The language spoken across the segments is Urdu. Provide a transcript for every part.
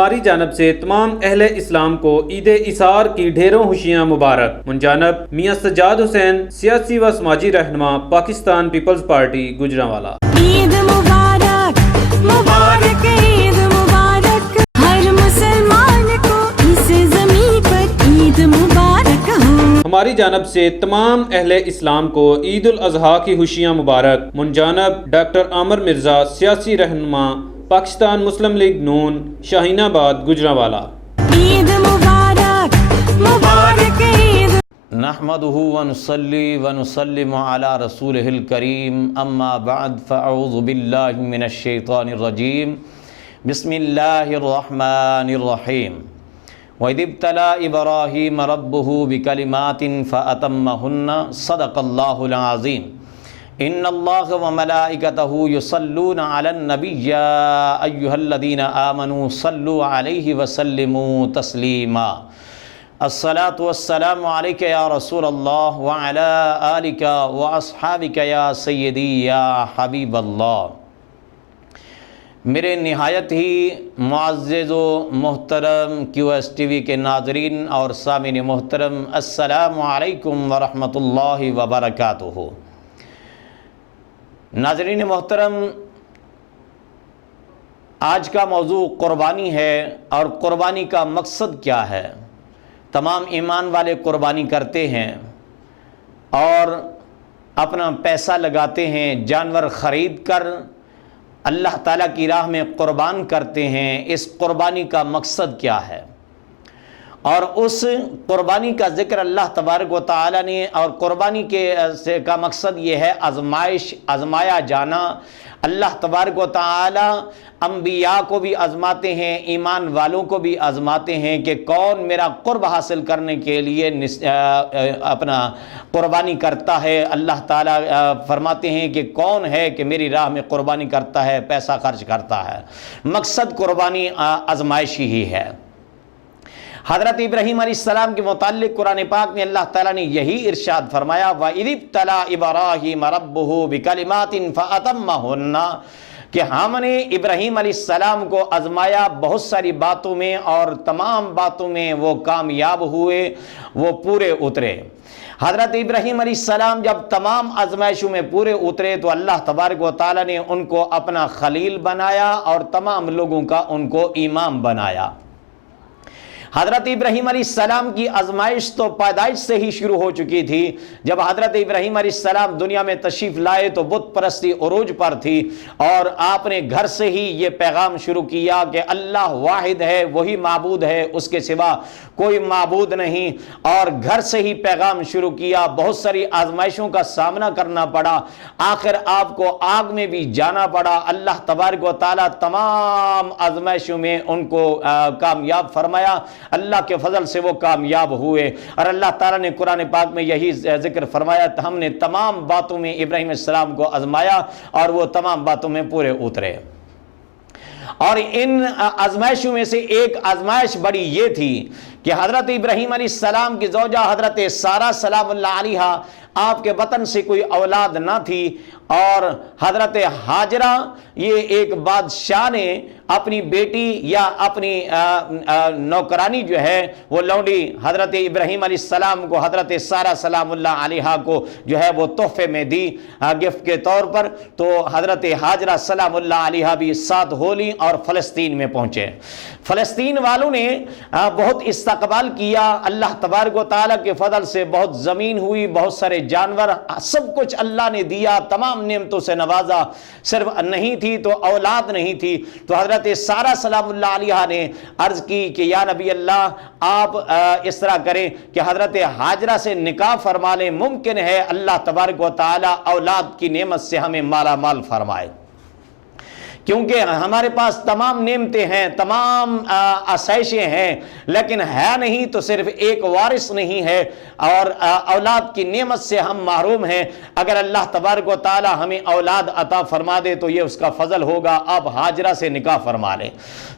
ہماری جانب سے تمام اہل اسلام کو عید اثار کی ڈھیروں خوشیاں مبارک۔ من جانب میاں سجاد حسین، سیاسی و سماجی رہنما، پاکستان پیپلز پارٹی گوجرانوالا۔ عید مبارک، مبارک عید مبارک، ہر مسلمان کو اس زمین پر عید مبارک ہو۔ ہماری جانب سے تمام اہل اسلام کو عید الاضحیٰ کی خوشیاں مبارک۔ من جانب ڈاکٹر عامر مرزا، سیاسی رہنما، پاکستان مسلم لیگ نون، شاہین آباد گوجرانوالا۔ عید مبارک، مبارک عید۔ نحمده ونصلي ونسلم على رسوله الكريم اما بعد فاعوذ بالله من الشيطان الرجيم بسم الله الرحمن الرحيم وَإِذِ ابْتَلَىٰ إِبْرَاهِيمَ رَبُّهُ بِكَلِمَاتٍ فَأَتَمَّهُنَّ صَدَقَ اللَّهُ الْعَظِيمُ إِنَّ اللَّهَ وَمَلَائِكَتَهُ يُصَلُّونَ عَلَى النَّبِيِّ يَا أَيُّهَا الَّذِينَ آمَنُوا صَلُّوا عَلَيْهِ وَسَلِّمُوا تَسْلِيمًا۔ الصلاة والسلام علیکہ یا رسول اللہ وعلی آلکہ واصحابکہ یا سیدی یا حبیب اللہ۔ میرے نہایت ہی معزز و محترم کیو ایس ٹی وی کے ناظرین اور سامعین محترم، السلام علیکم ورحمۃ اللہ وبرکاتہ۔ ناظرین محترم، آج کا موضوع قربانی ہے، اور قربانی کا مقصد کیا ہے؟ تمام ایمان والے قربانی کرتے ہیں اور اپنا پیسہ لگاتے ہیں، جانور خرید کر اللہ تعالیٰ کی راہ میں قربان کرتے ہیں۔ اس قربانی کا مقصد کیا ہے؟ اور اس قربانی کا ذکر اللہ تبارک و تعالیٰ نے، اور قربانی کا مقصد یہ ہے آزمایا جانا۔ اللہ تبارک و تعالیٰ انبیاء کو بھی آزماتے ہیں، ایمان والوں کو بھی آزماتے ہیں کہ کون میرا قرب حاصل کرنے کے لیے اپنا قربانی کرتا ہے۔ اللہ تعالیٰ فرماتے ہیں کہ کون ہے کہ میری راہ میں قربانی کرتا ہے، پیسہ خرچ کرتا ہے۔ مقصد قربانی آزمائشی ہی ہے۔ حضرت ابراہیم علیہ السلام کے متعلق قرآن پاک میں اللہ تعالیٰ نے یہی ارشاد فرمایا، وَإِذِ ابْتَلَىٰ إِبْرَاهِيمَ رَبُّهُ بِكَلِمَاتٍ فَأَتَمَّهُنَّ کہ ہم نے ابراہیم علیہ السلام کو آزمایا بہت ساری باتوں میں، اور تمام باتوں میں وہ کامیاب ہوئے، وہ پورے اترے۔ حضرت ابراہیم علیہ السلام جب تمام آزمائشوں میں پورے اترے تو اللہ تبارک و تعالیٰ نے ان کو اپنا خلیل بنایا اور تمام لوگوں کا ان کو امام بنایا۔ حضرت ابراہیم علیہ السلام کی آزمائش تو پیدائش سے ہی شروع ہو چکی تھی۔ جب حضرت ابراہیم علیہ السلام دنیا میں تشریف لائے تو بت پرستی عروج پر تھی، اور آپ نے گھر سے ہی یہ پیغام شروع کیا کہ اللہ واحد ہے، وہی معبود ہے، اس کے سوا کوئی معبود نہیں، اور گھر سے ہی پیغام شروع کیا۔ بہت ساری آزمائشوں کا سامنا کرنا پڑا، آخر آپ کو آگ میں بھی جانا پڑا۔ اللہ تبارک و تعالیٰ تمام آزمائشوں میں ان کو کامیاب فرمایا، اللہ کے فضل سے وہ کامیاب ہوئے۔ اور اللہ تعالیٰ نے قرآن پاک میں یہی ذکر فرمایا، ہم نے تمام باتوں میں ابراہیم علیہ السلام کو آزمایا اور وہ تمام باتوں میں پورے اترے۔ اور ان آزمائشوں میں سے ایک آزمائش بڑی یہ تھی کہ حضرت ابراہیم علیہ السلام کی زوجہ حضرت سارہ سلام اللہ علیہا، آپ کے بطن سے کوئی اولاد نہ تھی، اور حضرت ہاجرہ، یہ ایک بادشاہ نے اپنی بیٹی یا اپنی نوکرانی جو ہے وہ لونڈی حضرت ابراہیم علیہ السلام کو، حضرت سارہ سلام اللہ علیہا کو جو ہے وہ تحفے میں دی گفٹ کے طور پر۔ تو حضرت ہاجرہ سلام اللہ علیہا بھی ساتھ ہو لیں اور فلسطین میں پہنچے۔ فلسطین والوں نے بہت استقبال کیا، اللہ تبارک و تعالیٰ کے فضل سے بہت زمین ہوئی، بہت سارے جانور، سب کچھ اللہ نے دیا، تمام نعمتوں سے نوازا، صرف نہیں تھی تو اولاد نہیں تھی۔ تو حضرت سارہ سلام اللہ علیہا نے عرض کی کہ یا نبی اللہ، آپ اس طرح کریں کہ حضرت ہاجرہ سے نکاح فرما لیں، ممکن ہے اللہ تبارک و تعالیٰ اولاد کی نعمت سے ہمیں مالا مال فرمائے، کیونکہ ہمارے پاس تمام نعمتیں ہیں، تمام آسائشیں ہیں، لیکن ہے نہیں تو صرف ایک وارث نہیں ہے، اور اولاد کی نعمت سے ہم محروم ہیں۔ اگر اللہ تبارک و تعالی ہمیں اولاد عطا فرما دے تو یہ اس کا فضل ہوگا، آپ ہاجرہ سے نکاح فرما لیں۔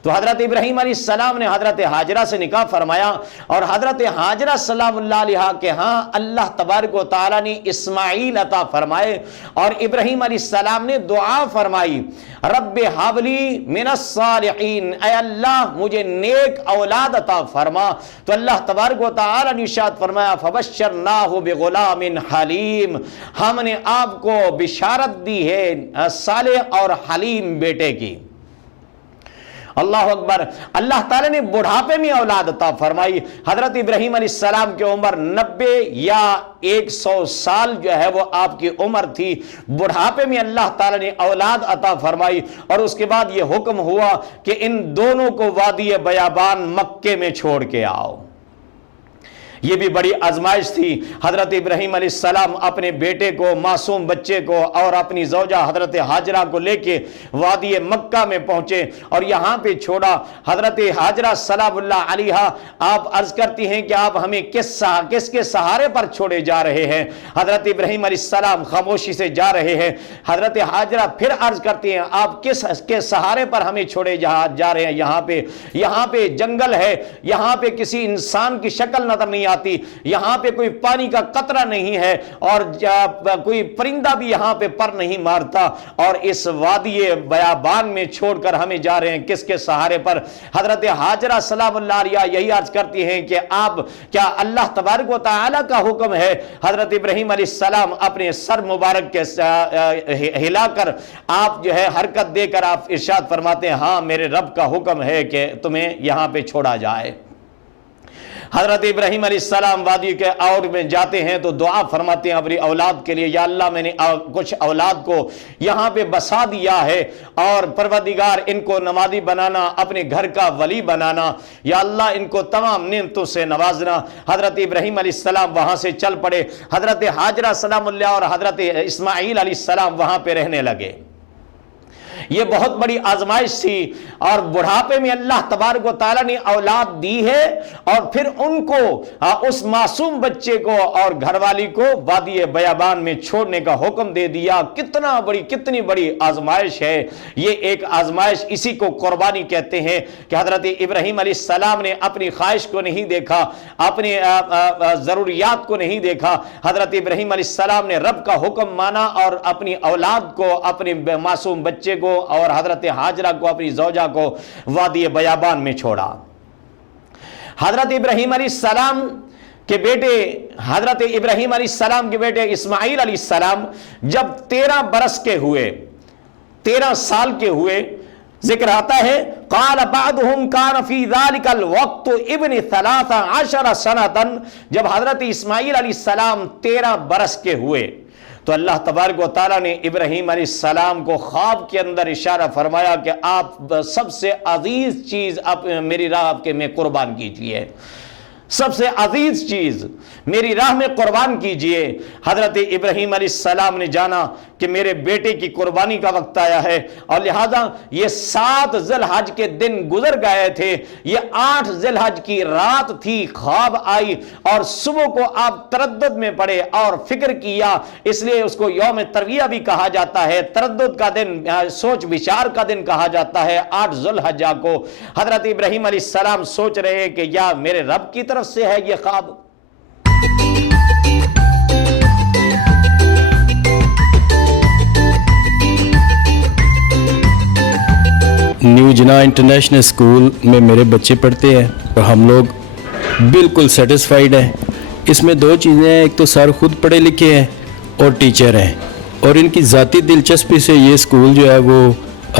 تو حضرت ابراہیم علیہ السلام نے حضرت ہاجرہ سے نکاح فرمایا، اور حضرت ہاجرہ سلام اللہ علیہا کے ہاں اللہ تبارک و تعالی نے اسماعیل عطا فرمائے، اور ابراہیم علیہ السلام نے دعا فرمائی، رب رب حبلی من الصالحین، اے اللہ مجھے نیک اولاد عطا فرما۔ تو اللہ تبارک و تعالی نے ارشاد فرمایا فبشرناہ بغلام حلیم، ہم نے آپ کو بشارت دی ہے صالح اور حلیم بیٹے کی۔ اللہ اکبر۔ اللہ تعالیٰ نے بڑھاپے میں اولاد عطا فرمائی۔ حضرت ابراہیم علیہ السلام کی عمر 90 یا 100 سال جو ہے وہ آپ کی عمر تھی۔ بڑھاپے میں اللہ تعالیٰ نے اولاد عطا فرمائی، اور اس کے بعد یہ حکم ہوا کہ ان دونوں کو وادی بیابان مکے میں چھوڑ کے آؤ۔ یہ بھی بڑی آزمائش تھی۔ حضرت ابراہیم علیہ السلام اپنے بیٹے کو، معصوم بچے کو اور اپنی زوجہ حضرت ہاجرہ کو لے کے وادی مکہ میں پہنچے اور یہاں پہ چھوڑا۔ حضرت ہاجرہ سلام اللہ علیہا آپ عرض کرتی ہیں کہ آپ ہمیں کس کے سہارے پر چھوڑے جا رہے ہیں؟ حضرت ابراہیم علیہ السلام خاموشی سے جا رہے ہیں۔ حضرت ہاجرہ پھر عرض کرتی ہیں آپ کس کے سہارے پر ہمیں چھوڑے جا رہے ہیں؟ یہاں پہ جنگل ہے، یہاں پہ کسی انسان کی شکل نظر نہیں آتی، یہاں پہ کوئی پانی کا قطرہ نہیں ہے، اور کوئی پرندہ بھی یہاں پہ پر نہیں مارتا، اور اس وادی بیابان میں چھوڑ کر ہمیں جا رہے ہیں کس کے سہارے پر؟ حضرت ہاجرہ سلام اللہ علیہا یہی عرض کرتی ہیں کہ آپ کیا اللہ تبارک و تعالی کا حکم ہے؟ حضرت ابراہیم علیہ السلام اپنے سر مبارک کے ہلا کر آپ جو ہے حرکت دے کر آپ ارشاد فرماتے ہیں ہاں میرے رب کا حکم ہے کہ تمہیں یہاں پہ چھوڑا جائے۔ حضرت ابراہیم علیہ السلام وادی کے اور میں جاتے ہیں تو دعا فرماتے ہیں اپنی اولاد کے لیے، یا اللہ میں نے کچھ اولاد کو یہاں پہ بسا دیا ہے، اور پروردگار ان کو نمازی بنانا، اپنے گھر کا ولی بنانا، یا اللہ ان کو تمام نعمتوں سے نوازنا۔ حضرت ابراہیم علیہ السلام وہاں سے چل پڑے۔ حضرت ہاجرہ سلام اللہ اور حضرت اسماعیل علیہ السلام وہاں پہ رہنے لگے۔ یہ بہت بڑی آزمائش تھی، اور بڑھاپے میں اللہ تبارک و تعالیٰ نے اولاد دی ہے، اور پھر ان کو اس معصوم بچے کو اور گھر والی کو وادی بیابان میں چھوڑنے کا حکم دے دیا۔ کتنی بڑی آزمائش ہے یہ ایک آزمائش۔ اسی کو قربانی کہتے ہیں کہ حضرت ابراہیم علیہ السلام نے اپنی خواہش کو نہیں دیکھا، اپنی ضروریات کو نہیں دیکھا۔ حضرت ابراہیم علیہ السلام نے رب کا حکم مانا اور اپنی اولاد کو، اپنے معصوم بچے کو اور حضرت ہاجرہ کو، اپنی زوجہ کو وادی بیابان میں چھوڑا۔ حضرت ابراہیم علیہ السلام کے بیٹے، حضرت ابراہیم علیہ السلام کے بیٹے اسماعیل علیہ السلام جب 13 برس کے ہوئے، 13 سال کے ہوئے، ذکر آتا ہے قال بعضهم كان في ذلك الوقت ابن 13 سنة، جب حضرت اسماعیل علیہ السلام 13 برس کے ہوئے تو اللہ تبارک و تعالیٰ نے ابراہیم علیہ السلام کو خواب کے اندر اشارہ فرمایا کہ آپ سب سے عزیز چیز میری راہ کے میں قربان کیجئے، سب سے عزیز چیز میری راہ میں قربان کیجئے۔ حضرت ابراہیم علیہ السلام نے جانا کہ میرے بیٹے کی قربانی کا وقت آیا ہے، اور لہذا یہ 7 ذی الحج کے دن گزر گئے تھے، یہ 8 ذی الحج کی رات تھی، خواب آئی اور صبح کو آپ تردد میں پڑے اور فکر کیا، اس لیے اس کو یوم ترویہ بھی کہا جاتا ہے، تردد کا دن، سوچ بچار کا دن کہا جاتا ہے 8 ذی الحجہ کو۔ حضرت ابراہیم علیہ السلام سوچ رہے کہ یا میرے رب کی طرف سے ہے یہ خواب۔ نیو جناح انٹرنیشنل اسکول میں میرے بچے پڑھتے ہیں اور ہم لوگ بالکل سیٹسفائیڈ ہیں۔ اس میں 2 چیزیں ہیں، ایک تو سر خود پڑھے لکھے ہیں اور ٹیچر ہیں، اور ان کی ذاتی دلچسپی سے یہ اسکول جو ہے وہ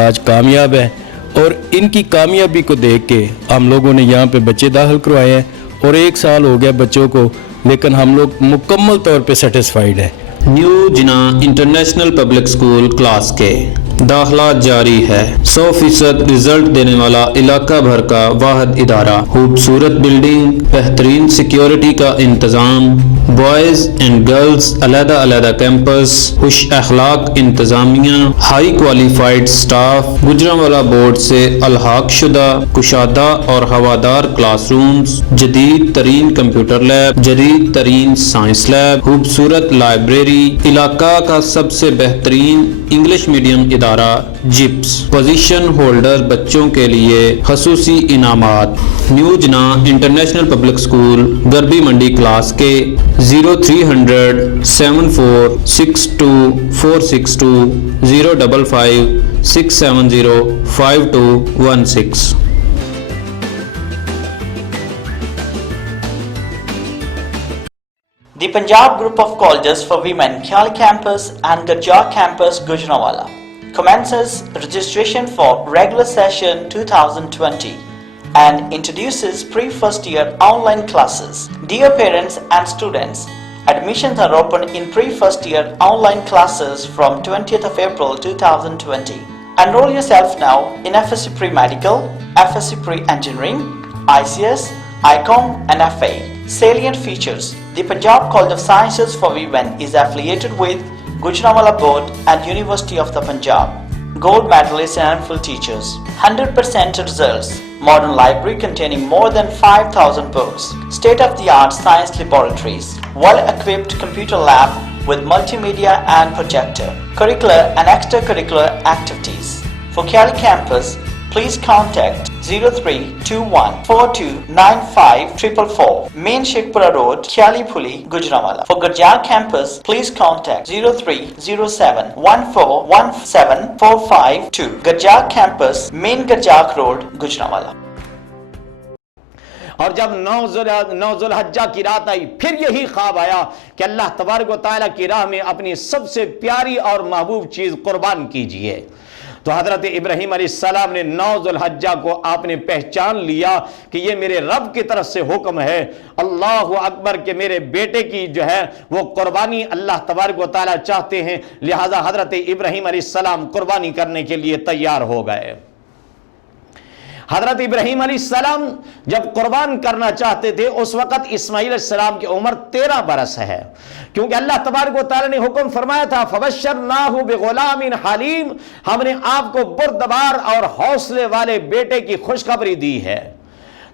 آج کامیاب ہے، اور ان کی کامیابی کو دیکھ کے ہم لوگوں نے یہاں پہ بچے داخل کروائے ہیں، اور 1 سال ہو گیا بچوں کو، لیکن ہم لوگ مکمل طور پہ سیٹسفائیڈ ہیں۔ نیو جناح انٹرنیشنل پبلک اسکول کلاس کے داخلات جاری ہے۔ 100% رزلٹ دینے والا علاقہ بھر کا واحد ادارہ، خوبصورت بلڈنگ، بہترین سیکیورٹی کا انتظام، بوائز اینڈ گرلز علیحدہ علیحدہ کیمپس، خوش اخلاق انتظامیہ، high qualified staff, Gujranwala board سے الحاق شدہ کشادہ اور ہوادار کلاس رومز، جدید ترین کمپیوٹر لیب، جدید ترین سائنس لیب، خوبصورت لائبریری، علاقہ کا سب سے بہترین انگلش میڈیم ادارہ جپس، پوزیشن ہولڈر بچوں کے لیے خصوصی انعامات۔ نیو جناح انٹرنیشنل پبلک اسکول گربی منڈی کلاس کے 0300 7462 462 055 6705216. The Punjab Group of Colleges for Women, Khyali Campus and Garjak Campus, Gujranwala, commences registration for regular session 2020 and introduces pre-first year online classes. Dear parents and students, admissions are open in pre-first year online classes from 20th of April 2020. Enroll yourself now in FSC Pre-Medical, FSC Pre-Engineering, ICS, ICOM and FA. Salient features: the Punjab College of Sciences for Women is affiliated with Gujranwala Board and University of the Punjab. Gold medalists and ample teachers. 100% results. Modern library containing more than 5,000 books. State-of-the-art science laboratories. Well-equipped computer lab with multimedia and projector. Curricular and extracurricular activities. For Khyali Campus, please contact 0321429544. Main Sheikhpura Road, Khyali Phuli, Gujranwala. For Garjak Campus, please contact 030714174552. Garjak Campus, Main Garjak Road, Gujranwala. اور جب نو ذوالحجہ کی رات آئی پھر یہی خواب آیا کہ اللہ تبارک و تعالیٰ کی راہ میں اپنی سب سے پیاری اور محبوب چیز قربان کیجئے. تو حضرت ابراہیم علیہ السلام نے 9 ذوالحجہ کو آپ نے پہچان لیا کہ یہ میرے رب کی طرف سے حکم ہے، اللہ اکبر، کہ میرے بیٹے کی جو ہے وہ قربانی اللہ تبارک و تعالیٰ چاہتے ہیں. لہٰذا حضرت ابراہیم علیہ السلام قربانی کرنے کے لیے تیار ہو گئے. حضرت ابراہیم علیہ السلام جب قربان کرنا چاہتے تھے اس وقت اسماعیل علیہ السلام کی عمر 13 برس ہے، کیونکہ اللہ تبارک و تعالی نے حکم فرمایا تھا فَبَشَّرْنَاهُ بِغُلَامٍ حَلِيمٍ، ہم نے آپ کو بردبار اور حوصلے والے بیٹے کی خوشخبری دی ہے.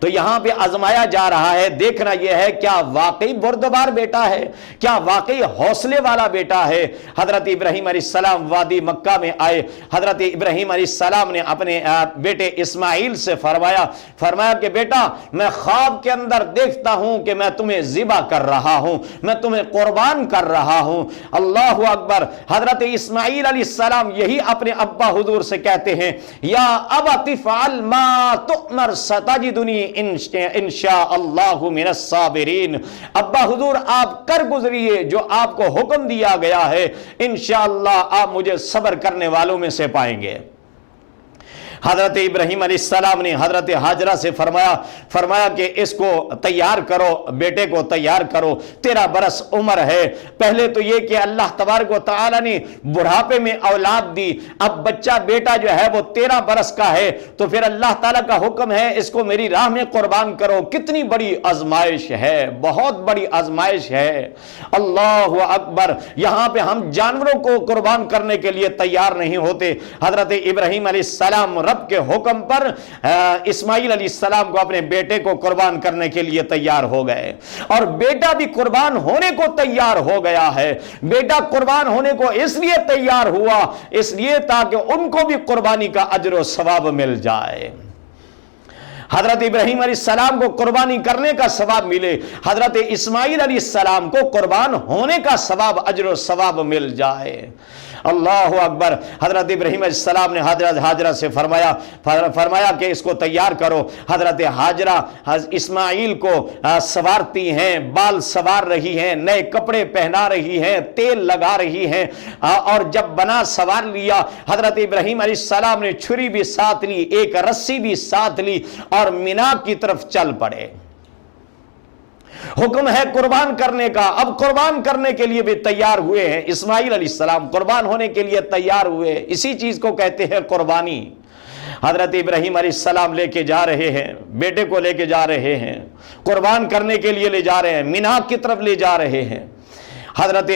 تو یہاں پہ آزمایا جا رہا ہے، دیکھنا یہ ہے کیا واقعی بردبار بیٹا ہے، کیا واقعی حوصلے والا بیٹا ہے. حضرت ابراہیم علیہ السلام وادی مکہ میں آئے. حضرت ابراہیم علیہ السلام نے اپنے بیٹے اسماعیل سے فرمایا کہ بیٹا میں خواب کے اندر دیکھتا ہوں کہ میں تمہیں ذبح کر رہا ہوں، میں تمہیں قربان کر رہا ہوں. اللہ اکبر. حضرت اسماعیل علیہ السلام یہی اپنے ابا حضور سے کہتے ہیں یا ابت افعل ما تؤمر ستجدنی انشاء اللہ من الصابرین. ابا حضور آپ کر گزریے جو آپ کو حکم دیا گیا ہے، انشاءاللہ آپ مجھے صبر کرنے والوں میں سے پائیں گے. حضرت ابراہیم علیہ السلام نے حضرت حاجرہ سے فرمایا کہ اس کو تیار کرو، بیٹے کو تیار کرو، 13 برس عمر ہے. پہلے تو یہ کہ اللہ تبارک و تعالی نے بڑھاپے میں اولاد دی، اب بچہ بیٹا جو ہے وہ 13 برس کا ہے، تو پھر اللہ تعالیٰ کا حکم ہے اس کو میری راہ میں قربان کرو. کتنی بڑی آزمائش ہے، بہت بڑی آزمائش ہے. اللہ اکبر. یہاں پہ ہم جانوروں کو قربان کرنے کے لیے تیار نہیں ہوتے. حضرت ابراہیم علیہ السلام رب کے حکم پر اسماعیل علیہ السلام کو اپنے بیٹے کو قربان کرنے کے لیے تیار ہو گئے، اور بیٹا بھی قربان ہونے کو تیار ہو گیا ہے. بیٹا قربان ہونے کو اس لیے تیار ہوا، اس لیے تاکہ ان کو بھی قربانی کا اجر و ثواب مل جائے. حضرت ابراہیم علیہ السلام کو قربانی کرنے کا ثواب ملے، حضرت اسماعیل علیہ السلام کو قربان ہونے کا ثواب، اجر و ثواب مل جائے. اللہ اکبر. حضرت ابراہیم علیہ السلام نے حضرت حاجرہ سے فرمایا کہ اس کو تیار کرو. حضرت حاجرہ اسماعیل کو سوارتی ہیں، بال سوار رہی ہیں، نئے کپڑے پہنا رہی ہیں، تیل لگا رہی ہیں، اور جب بنا سوار لیا حضرت ابراہیم علیہ السلام نے چھری بھی ساتھ لی، ایک رسی بھی ساتھ لی، اور مینا کی طرف چل پڑے. حکم ہے قربان کرنے کا. اب قربان کرنے کے لیے بھی تیار ہوئے ہیں. اسماعیل علیہ السلام قربان ہونے کے لیے تیار ہوئے. اسی چیز کو کہتے ہیں قربانی. حضرت ابراہیم علیہ السلام لے کے جا رہے ہیں، بیٹے کو لے کے جا رہے ہیں، قربان کرنے کے لیے لے جا رہے ہیں، مینا کی طرف لے جا رہے ہیں. حضرت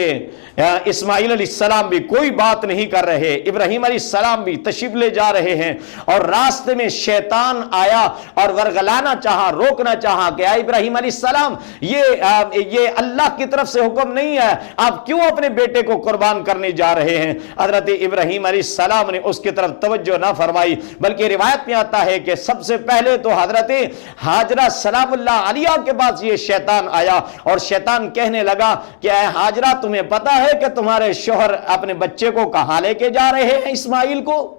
اسماعیل علیہ السلام بھی کوئی بات نہیں کر رہے، ابراہیم علیہ السلام بھی تشریف لے جا رہے ہیں، اور راستے میں شیطان آیا اور ورغلانا چاہا، روکنا چاہا کہ اے ابراہیم علیہ السلام یہ اللہ کی طرف سے حکم نہیں ہے، آپ کیوں اپنے بیٹے کو قربان کرنے جا رہے ہیں. حضرت ابراہیم علیہ السلام نے اس کی طرف توجہ نہ فرمائی، بلکہ روایت میں آتا ہے کہ سب سے پہلے تو حضرت حاجرہ سلام اللہ علیہ کے پاس یہ شیطان آیا، اور شیطان کہنے لگا کہ اے حاجرہ تمہیں پتہ ہے کہ تمہارے شوہر اپنے بچے کو کہاں لے کے جا رہے ہیں، اسماعیل کو؟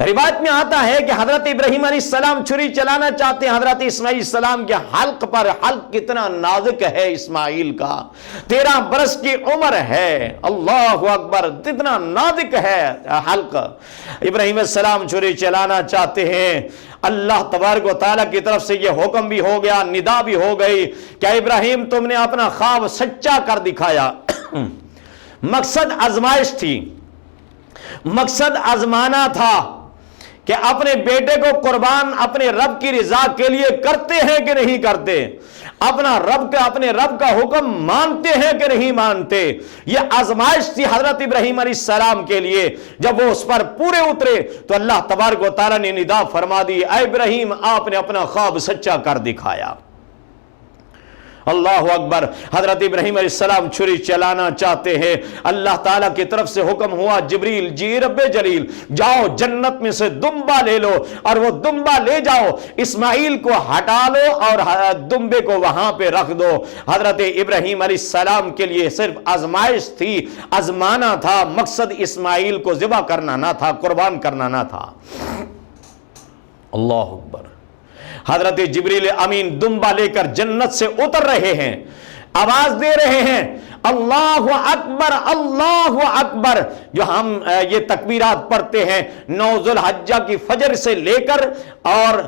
روایت میں آتا ہے کہ حضرت ابراہیم علیہ السلام چھری چلانا چاہتے ہیں، حضرت اسماعیل علیہ السلام کے حلق پر، حلق کتنا نازک ہے اسماعیل کا، 13 برس کی عمر ہے، اللہ اکبر، کتنا نازک ہے حلق۔ ابراہیم علیہ السلام چھری چلانا چاہتے ہیں، اللہ تبارک و تعالیٰ کی طرف سے یہ حکم بھی ہو گیا، ندا بھی ہو گئی کہ ابراہیم تم نے اپنا خواب سچا کر دکھایا۔ مقصد آزمائش تھی، مقصد آزمانا تھا کہ اپنے بیٹے کو قربان اپنے رب کی رضا کے لیے کرتے ہیں کہ نہیں کرتے، اپنے رب کا حکم مانتے ہیں کہ نہیں مانتے۔ یہ آزمائش تھی حضرت ابراہیم علیہ السلام کے لیے۔ جب وہ اس پر پورے اترے تو اللہ تبارک و تعالیٰ نے ندا فرما دی، اے ابراہیم آپ نے اپنا خواب سچا کر دکھایا۔ اللہ اکبر۔ حضرت ابراہیم علیہ السلام چھری چلانا چاہتے ہیں، اللہ تعالیٰ کی طرف سے حکم ہوا، جبریل جی رب جلیل جاؤ جنت میں سے دمبا لے لو، اور وہ دمبا لے جاؤ، اسماعیل کو ہٹا لو اور دمبے کو وہاں پہ رکھ دو۔ حضرت ابراہیم علیہ السلام کے لیے صرف آزمائش تھی، آزمانا تھا، مقصد اسماعیل کو ذبح کرنا نہ تھا، قربان کرنا نہ تھا۔ اللہ اکبر۔ حضرت جبریل امین دمبا لے کر جنت سے اتر رہے ہیں، آواز دے رہے ہیں اللہ اکبر اللہ اکبر۔ جو ہم یہ تکبیرات پڑھتے ہیں 9 ذو الحجہ کی فجر سے لے کر اور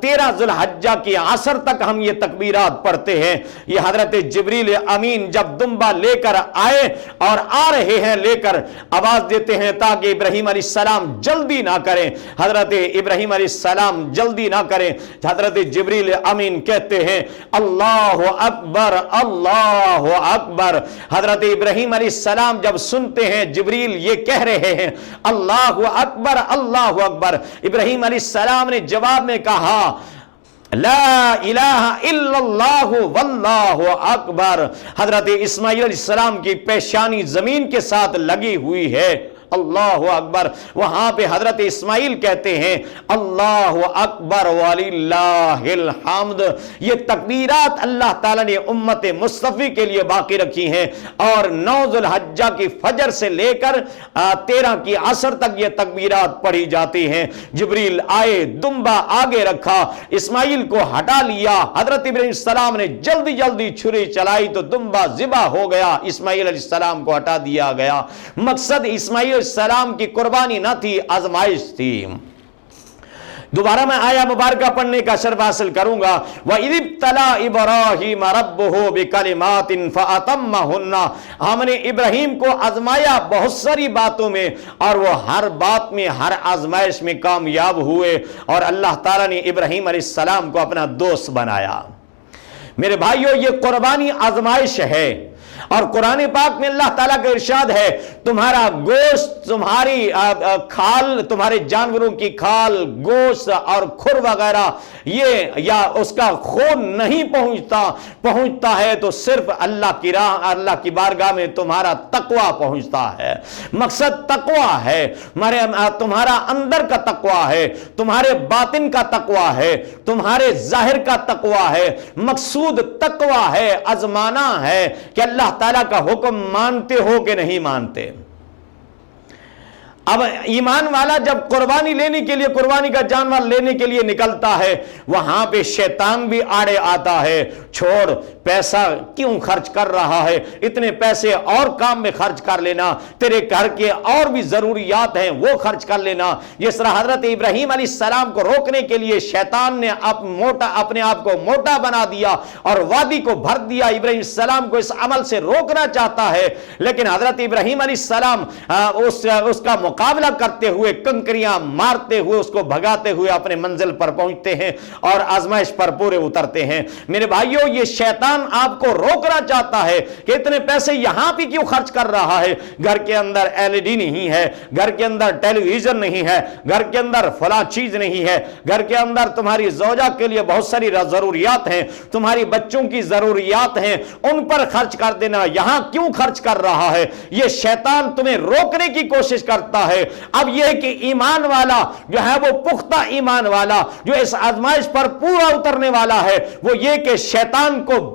13 ذو الحجہ کی عصر تک ہم یہ تکبیرات پڑھتے ہیں، یہ حضرت جبریل امین جب دمبا لے کر آئے اور آ رہے ہیں لے کر، آواز دیتے ہیں تاکہ ابراہیم علیہ السلام جلدی نہ کریں۔ حضرت ابراہیم علیہ السلام جلدی نہ کریں، حضرت جبریل امین کہتے ہیں اللہ اکبر اللہ اکبر۔ حضرت ابراہیم علیہ السلام جب سنتے ہیں جبریل یہ کہہ رہے ہیں اللہ اکبر اللہ اکبر، ابراہیم علیہ السلام نے جواب میں کہا لا الہ الا اللہ واللہ اکبر۔ حضرت اسماعیل علیہ السلام کی پیشانی زمین کے ساتھ لگی ہوئی ہے، اللہ اکبر۔ وہاں پہ حضرت اسماعیل کہتے ہیں اللہ اکبر وللہ الحمد۔ یہ تکبیرات اللہ تعالیٰ نے امت مصطفی کے لیے باقی رکھی ہیں، اور 9 ذو الحجہ کی فجر سے لے کر 13 کی عصر تک یہ تکبیرات پڑھی جاتی ہیں۔ جبریل آئے، دمبا آگے رکھا، اسماعیل کو ہٹا لیا، حضرت ابراہیم السلام نے جلدی جلدی چھری چلائی تو دمبا ذبح ہو گیا، اسماعیل علیہ السلام کو ہٹا دیا گیا۔ مقصد اسماعیل السلام کی قربانی نہ تھی، آزمائش تھی۔ دوبارہ میں آیا مبارکہ پڑھنے کا شرف حاصل کروں گا، وَإِذِ ابْتَلَىٰ إِبْرَاهِيمَ رَبُّهُ بِكَلِمَاتٍ فَأَتَمَّهُنَّ۔ ہم نے ابراہیم کو آزمایا بہت ساری باتوں میں، اور وہ ہر بات میں، ہر آزمائش میں کامیاب ہوئے، اور اللہ تعالیٰ نے ابراہیم علیہ السلام کو اپنا دوست بنایا۔ میرے بھائیو، یہ قربانی آزمائش ہے، اور قرآن پاک میں اللہ تعالیٰ کا ارشاد ہے تمہارا گوشت، تمہاری کھال، تمہارے جانوروں کی کھال، گوشت اور کھر وغیرہ یہ یا اس کا خون نہیں پہنچتا ہے تو صرف اللہ کی راہ، اللہ کی بارگاہ میں تمہارا تقوی پہنچتا ہے۔ مقصد تقوی ہے، تمہارا اندر کا تقوی ہے، تمہارے باطن کا تقوی ہے، تمہارے ظاہر کا تقوی ہے۔ مقصود تقوی ہے، آزمانا ہے کہ اللہ تعالیٰ کا حکم مانتے ہو کہ نہیں مانتے۔ اب ایمان والا جب قربانی لینے کے لیے، قربانی کا جانور لینے کے لیے نکلتا ہے، وہاں پہ شیطان بھی آڑے آتا ہے، چھوڑ پیسہ کیوں خرچ کر رہا ہے، اتنے پیسے اور کام میں خرچ کر لینا، تیرے گھر کے اور بھی ضروریات ہیں وہ خرچ کر لینا۔ جس طرح حضرت ابراہیم علیہ السلام کو روکنے کے لیے شیطان نے اپنے آپ کو موٹا بنا دیا اور وادی کو بھر دیا، ابراہیم السلام کو اس عمل سے روکنا چاہتا ہے، لیکن حضرت ابراہیم علیہ السلام اس کا مقابلہ کرتے ہوئے، کنکریاں مارتے ہوئے، اس کو بھگاتے ہوئے اپنے منزل پر پہنچتے ہیں اور آزمائش پر پورے اترتے ہیں۔ میرے بھائیوں، یہ شیطان آپ کو روکنا چاہتا ہے کہ اتنے پیسے یہاں بھی کیوں خرچ کر رہا ہے، گھر کے اندر LED نہیں ہے، گھر کے اندر ٹیلی ویژن نہیں ہے، گھر کے اندر فلاں چیز نہیں ہے، گھر کے اندر تمہاری زوجہ کے لیے بہت ساری ضروریات ہیں، تمہاری بچوں کی ضروریات ہیں، ان پر خرچ کر دینا، یہاں کیوں خرچ کر رہا ہے؟ یہ شیطان تمہیں روکنے کی کوشش کرتا ہے۔ اب یہ کہ ایمان والا جو ہے، وہ پختہ ایمان والا جو اس آزمائش پر پورا اترنے والا ہے، وہ یہ کہ شیطان کو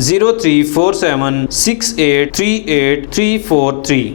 034768384343।